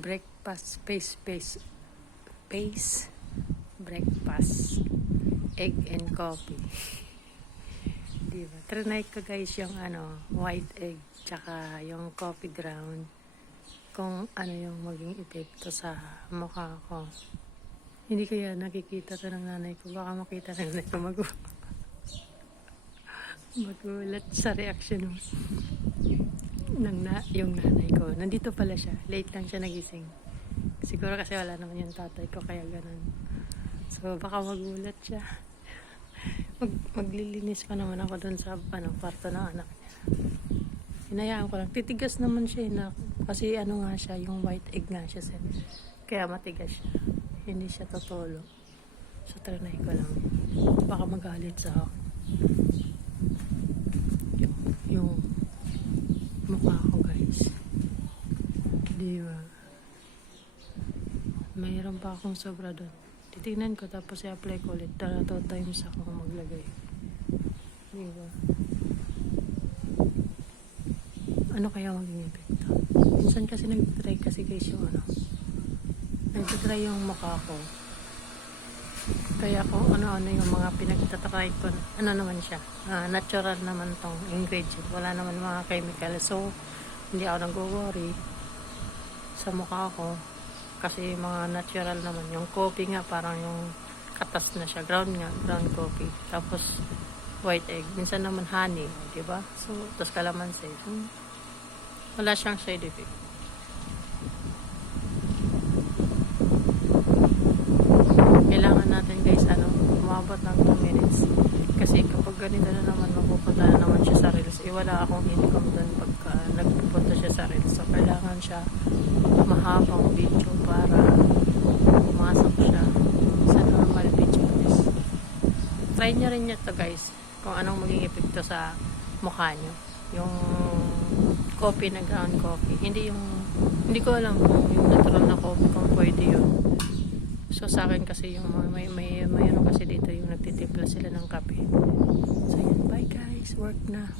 breakfast pace breakfast egg and coffee. Diba? Trinay ko guys yung white egg tsaka yung coffee ground kung ano yung maging epekto sa mukha ko. Hindi kaya nakikita to ng nanay ko. Baka makita ng nanay ko magulat sa reaction yung nanay ko. Nandito pala siya. Late lang siya nagising. Siguro kasi wala naman yung tatay ko kaya ganun. So baka magulat siya. Maglilinis pa naman ako dun sa kwarto ng anak niya. Hinayaan ko lang. Titigas naman siya kasi nga siya, yung white egg nga siya. Kaya matigas siya. Hindi siya totoo. So trinay ko lang. Baka magalit sa akin. Yung mukha ko guys. Diba? Mayroon pa akong sobra doon. Titignan ko tapos i-apply ko ulit. 2 times ako maglagay. Diba? Ano kaya maging epekto? Minsan kasi nag-try kasi guys yung nag-try yung mukha ko. Kaya kung ano-ano yung mga pinagtatry ko, naman siya. Natural naman tong ingredient. Wala naman mga chemical. So, hindi ako nag-worry sa mukha ko. Kasi mga natural naman. Yung coffee nga, parang yung katas na siya. Ground coffee. Tapos, white egg. Minsan naman honey. Diba? So, tapos kalamansi. Wala siyang side effect. Kailangan natin guys, umabot ng 2 minutes. Kasi kapag ganito na naman, mapupunta na naman siya sa reels. Wala akong income doon pagka nagpupunta siya sa reels. So, kailangan siya mahabang video para pumasok siya sa normal video. Try nyo rin nyo to guys, kung anong maging epekto sa mukha nyo. Yung coffee na ground coffee. Hindi ko alam kung yung natural na coffee kung pwede yun. So sa akin kasi yung mayroon kasi dito yung nagtitimpla sila ng kape. So yun, bye guys, work na.